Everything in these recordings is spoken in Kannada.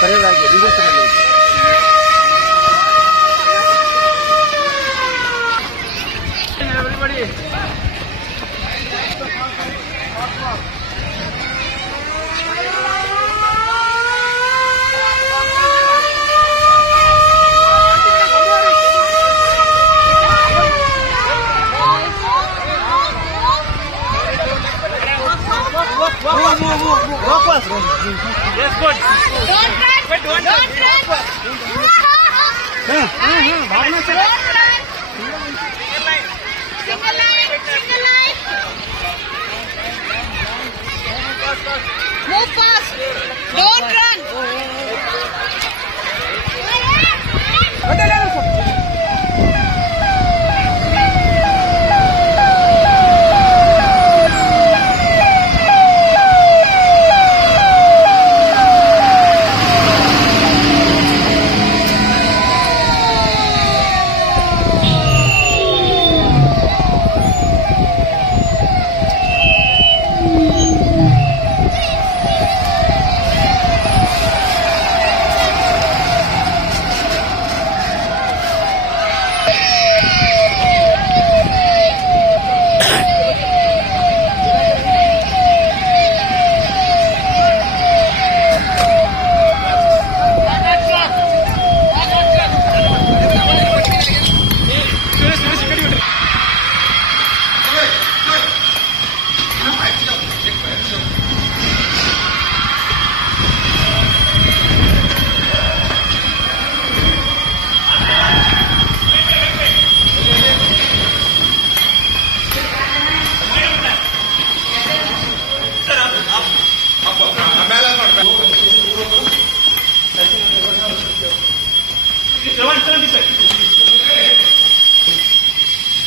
ಕರೆಯಲಾಗಿ ನಿದರ್ಶನದಲ್ಲಿ Yes, good. Don't run. Single line. Move fast. Don't run.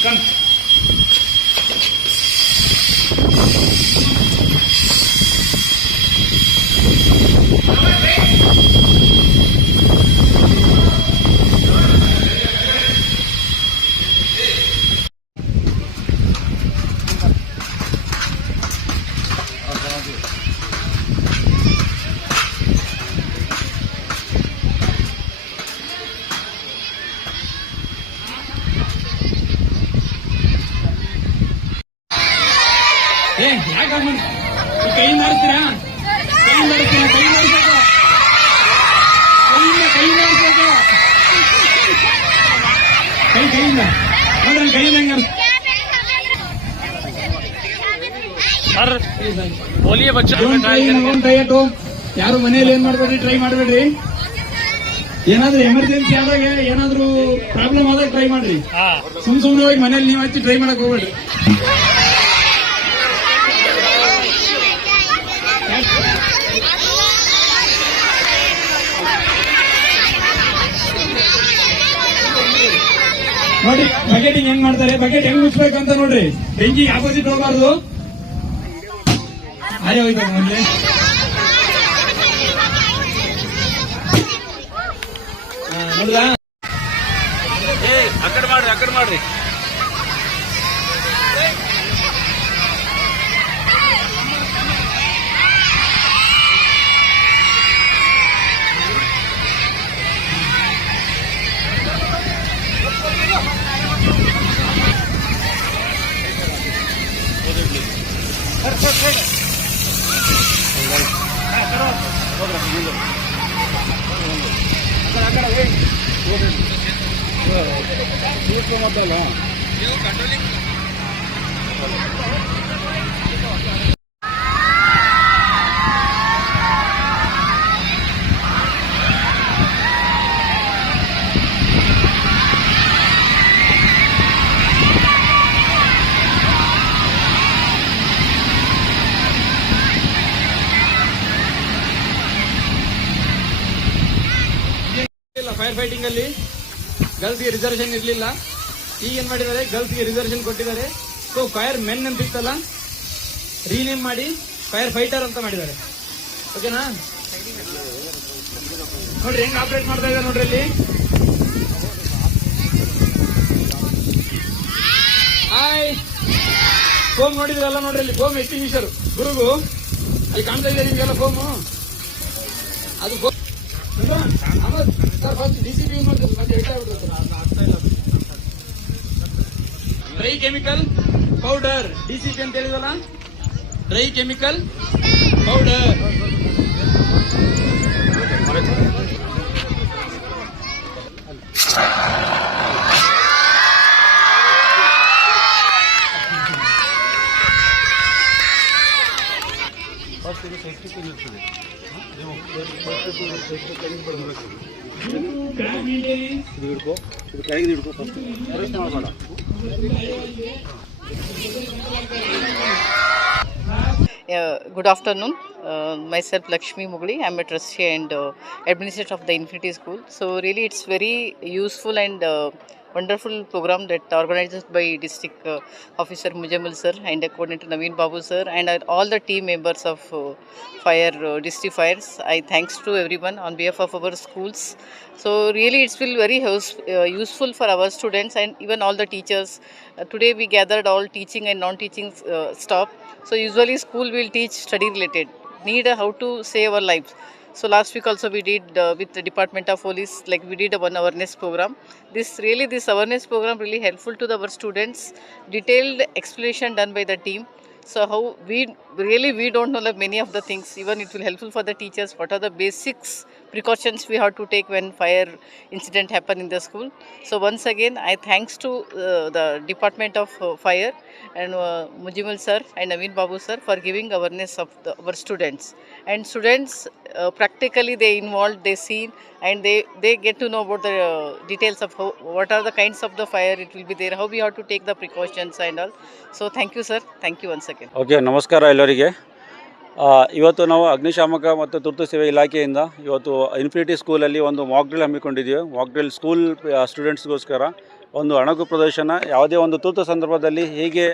Come. ಯಾಕೆ ಕೈ ಮಾಡ್ತೀರಾ? ಕೈ ಮಾಡ್ತೀರಾ? ಕೈ ಮಾಡಿಸ್ಬೇಕು, ಕೈಯಿಂದ ಕೈಯಿಂದ ನೋಡ್ರಿ, ಕೈಯಿಂದ ಹೆಂಗ ಯಾರು ಮನೆಯಲ್ಲಿ ಏನ್ ಮಾಡ್ಬೇಡ್ರಿ, ಟ್ರೈ ಮಾಡ್ಬೇಡ್ರಿ. ಏನಾದ್ರೂ ಎಮರ್ಜೆನ್ಸಿ ಆದಾಗ, ಏನಾದ್ರೂ ಪ್ರಾಬ್ಲಮ್ ಆದಾಗ ಟ್ರೈ ಮಾಡ್ರಿ. ಸುಮ್ನೆ ಹೋಗಿ ಮನೇಲಿ ನೀವ್ ಹಚ್ಚಿ ಟ್ರೈ ಮಾಡಕ್ ಹೋಗ್ಬೇಡ್ರಿ. ನೋಡಿ ಬಕೆಟಿಂಗ್ ಹೆಂಗ್ ಮಾಡ್ತಾರೆ, ಬಕೆಟ್ ಹೆಂಗ್ ಮುಚ್ಬೇಕಂತ ನೋಡ್ರಿ. ಬೆಂಕಿ ಆಪೋಸಿಟ್ ಹೋಗ್ಬಾರ್ದು. ಆರೇ ಹೋಯ್ತು ಮೊದಲೇ. ನೋಡ್ದಾ? ಅಕಡೆ ಮಾಡ್ರಿ. ಫೈರ್ ಫೈಟಿಂಗ್ ಅಲ್ಲಿ ಗರ್ಲ್ಸ್ಗೆ ರಿಸರ್ವೇಶನ್ ಇರಲಿಲ್ಲ. ಈಗ ಏನ್ ಮಾಡಿದ್ದಾರೆ, ಗರ್ಲ್ಸ್ಗೆ ರಿಸರ್ವೇಶನ್ ಕೊಟ್ಟಿದ್ದಾರೆ. ಸೊ ಫೈರ್ ಮೆನ್ ಅಂತ ಇತ್ತಲ್ಲ, ರೀನೇಮ್ ಮಾಡಿ ಫೈರ್ ಫೈಟರ್ ಅಂತ ಮಾಡಿದ್ದಾರೆ. ಓಕೆನಾ? ನೋಡ್ರಿ ಹೆಂಗ್ ಆಪರೇಟ್ ಮಾಡ್ತಾ ಇದ್ದಾರೆ ನೋಡ್ರಿ. ಇಲ್ಲಿ ಹಾಯ್ ಫೋಮ್ ನೋಡಿದ್ರಲ್ಲ ನೋಡ್ರಿ, ಅಲ್ಲಿ ಫೋಮ್ ಎಕ್ಸ್ಟಿಂಗ್ವಿಷರ್ ಗುರುಗು ಅಲ್ಲಿ ಕಾಣ್ತಾ ಇದೆ ನಿಮ್ಗೆಲ್ಲ ಫೋಮು. ಅದು ಸರ್ ಫಸ್ಟ್ DCP ಮಾಡ್ತೀವಿ ಮತ್ತೆ ಡ್ರೈ ಕೆಮಿಕಲ್ ಪೌಡರ್ DCP ಅಂತ ಹೇಳಿದಲ್ಲ, dry chemical powder. Good afternoon. Myself Lakshmi Mugli. I am a trustee and administrator of the Infinity School. So really it's very useful and wonderful program that organized by District Officer Mujamil sir and coordinator Naveen Babu sir and all the team members of Fire District Fires. I thanks to everyone on behalf of our schools. So really it's will very useful for our students and even all the teachers. Today we gathered all teaching and non-teaching staff. So usually school will teach study related, need how to save our lives. So last week also we did with the Department of Police, like we did a one awareness program. This awareness program really helpful to our students. Detailed explanation done by the team. So how we don't know like many of the things. Even it will helpful for the teachers. What are the basics precautions we have to take when fire incident happen in the school. So once again I thanks to the Department of Fire and Mujamil sir and Naveen Babu sir for giving awareness of our students. And students practically they involved, they see and they get to know about the details of what are the kinds of the fire it will be there, how we have to take the precautions and all. So thank you sir, thank you once again. Okay, ನಮಸ್ಕಾರ ಎಲ್ಲರಿಗೆ. ಇವತ್ತು ನಾವು ಅಗ್ನಿಶಾಮಕ ಮತ್ತು ತುರ್ತು ಸೇವೆ ಇಲಾಖೆಯಿಂದ ಇವತ್ತು ಇನ್ಫಿನಿಟಿ ಸ್ಕೂಲಲ್ಲಿ ಒಂದು ಮಾಕ್ ಡ್ರಿಲ್ ಹಮ್ಮಿಕೊಂಡಿದ್ದೀವಿ. ಮಾಕ್ ಡ್ರಿಲ್ ಸ್ಕೂಲ್ ಸ್ಟೂಡೆಂಟ್ಸ್ಗೋಸ್ಕರ ಒಂದು ಅಣಕು ಪ್ರದರ್ಶನ. ಯಾವುದೇ ಒಂದು ತುರ್ತು ಸಂದರ್ಭದಲ್ಲಿ ಹೇಗೆ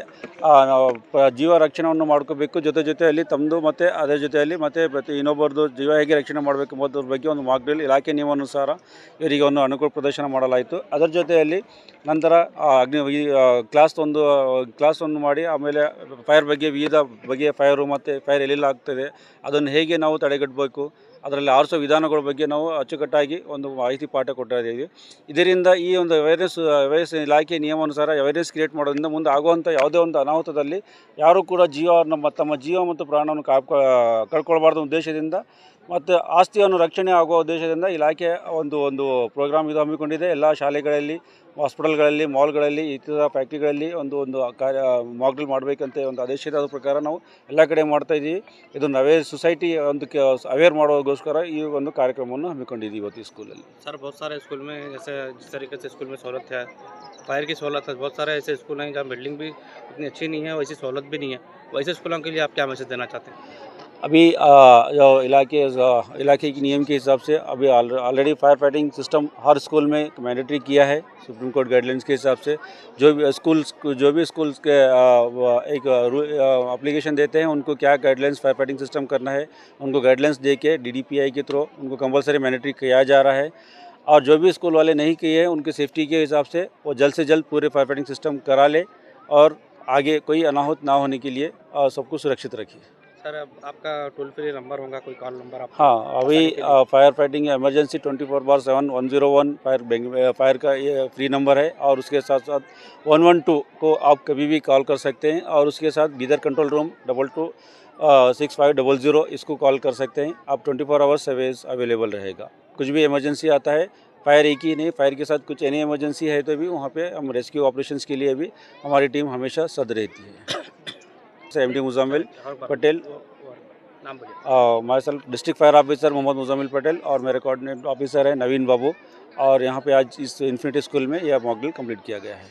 ಜೀವ ರಕ್ಷಣೆಯನ್ನು ಮಾಡ್ಕೋಬೇಕು, ಜೊತೆಯಲ್ಲಿ ತಮ್ಮದು ಮತ್ತು ಅದರ ಜೊತೆಯಲ್ಲಿ ಮತ್ತು ಇನ್ನೊಬ್ಬರದು ಜೀವ ಹೇಗೆ ರಕ್ಷಣೆ ಮಾಡಬೇಕು ಎಂಬುದರ ಬಗ್ಗೆ ಒಂದು ಮಾಕ್ ಡ್ರಿಲ್ ಇಲಾಖೆ ನಿಯಮಾನುಸಾರ ಇವರಿಗೆ ಒಂದು ಅಣಕು ಪ್ರದರ್ಶನ ಮಾಡಲಾಯಿತು. ಅದರ ಜೊತೆಯಲ್ಲಿ ನಂತರ ಕ್ಲಾಸ್ ಒಂದು ಮಾಡಿ ಆಮೇಲೆ ಫೈರ್ ಬಗ್ಗೆ ವಿವಿಧ ಬಗೆಯ ಫೈರು ಮತ್ತು ಫೈರ್ ಎಲ್ಲೆಲ್ಲ ಆಗ್ತದೆ ಅದನ್ನು ಹೇಗೆ ನಾವು ತಡೆಗಟ್ಟಬೇಕು, ಅದರಲ್ಲಿ ಆರಿಸೋ ವಿಧಾನಗಳ ಬಗ್ಗೆ ನಾವು ಅಚ್ಚುಕಟ್ಟಾಗಿ ಒಂದು ಮಾಹಿತಿ ಪಾಠ ಕೊಟ್ಟಿದ್ದೀವಿ. ಇದರಿಂದ ಈ ಒಂದು ಅವೇರ್ನೆಸ್ ಇಲಾಖೆ ನಿಯಮಾನುಸಾರ ಅವೇರ್ನೆಸ್ ಕ್ರಿಯೇಟ್ ಮಾಡೋದ್ರಿಂದ ಮುಂದೆ ಆಗುವಂಥ ಯಾವುದೇ ಒಂದು ಅನಾಹುತದಲ್ಲಿ ಯಾರೂ ಕೂಡ ತಮ್ಮ ಜೀವ ಮತ್ತು ಪ್ರಾಣವನ್ನು ಕಳ್ಕೊಳ್ಬಾರ್ದು ಉದ್ದೇಶದಿಂದ ಮತ್ತು ಆಸ್ತಿಯನ್ನು ರಕ್ಷಣೆ ಆಗುವ ಉದ್ದೇಶದಿಂದ ಇಲಾಖೆ ಒಂದು ಪ್ರೋಗ್ರಾಮ್ ಇದು ಹಮ್ಮಿಕೊಂಡಿದೆ. ಎಲ್ಲ ಶಾಲೆಗಳಲ್ಲಿ, ಹಾಸ್ಪಿಟಲ್ಗಳಲ್ಲಿ, ಮಾಲ್ಗಳಲ್ಲಿ, ಇತರ ಫ್ಯಾಕ್ಟ್ರಿಗಳಲ್ಲಿ ಒಂದು ಮಾಕ್ ಡ್ರಿಲ್ ಮಾಡಬೇಕಂತ ಒಂದು ಆದೇಶದ ಪ್ರಕಾರ ನಾವು ಎಲ್ಲ ಕಡೆ ಮಾಡ್ತಾಯಿದ್ದೀವಿ. ಇದನ್ನು ಸೊಸೈಟಿ ಅವೇರ್ ಮಾಡೋದಕ್ಕೋಸ್ಕರ ಈ ಒಂದು ಕಾರ್ಯಕ್ರಮವನ್ನು ಹಮ್ಮಿಕೊಂಡಿದ್ದೀವಿ ಇವತ್ತು ಈ ಸ್ಕೂಲಲ್ಲಿ. सर बहुत सारे स्कूल में जैसे जिस तरीके से स्कूल में सहूलत है, फायर की सहूलत है, बहुत सारे ऐसे स्कूल हैं जहाँ बिल्डिंग भी उतनी अच्छी नहीं है, वैसी सहूलत भी नहीं है. वैसे स्कूलों के लिए आप क्या मैसेज देना चाहते हैं? अभी जो इलाके की नियम के हिसाब से अभी ऑलरेडी फायर फाइटिंग सिस्टम हर स्कूल में मैंडेटरी किया है सुप्रीम कोर्ट गाइडलाइंस के हिसाब से. जो भी स्कूल्स के एक एप्लीकेशन देते हैं उनको क्या गाइडलाइंस फायर फाइटिंग सिस्टम करना है उनको गाइडलाइंस दे के DDPI के थ्रू उनको कंपलसरी मैंडेटरी किया जा रहा है. और जो भी स्कूल वाले नहीं किए हैं उनके सेफ्टी के हिसाब से वो जल्द से जल्द पूरे फायर फाइटिंग सिस्टम करा ले और आगे कोई अनाहुत ना होने के लिए सबको सुरक्षित रखिए. सर आपका टोल फ्री नंबर होगा, कोई कॉल नंबर आप? हाँ, अभी फायर फाइटिंग एमरजेंसी 24/7 101 फायर का ये फ्री नंबर है. और उसके साथ 112 को आप कभी भी कॉल कर सकते हैं. और उसके साथ बीदर कंट्रोल रूम 226500 इसको कॉल कर सकते हैं. आप 24 आवर्स सर्विस अवेलेबल रहेगा. कुछ भी इमरजेंसी आता है, फायर एक ही नहीं, फायर के साथ कुछ एनी इमरजेंसी है तो भी वहाँ पे हम रेस्क्यू ऑपरेशंस के लिए भी हमारी टीम हमेशा सज्ज रहती है. MD मुजामिल पटेल, नाम बोलिए. Myself district fire officer Mohammed Muzammil Patel और मेरे कोऑर्डिनेट ऑफिसर है नवीन बाबू. और यहाँ पे आज इस इन्फिनिटी स्कूल में यह मॉक ड्रिल कंप्लीट किया गया है.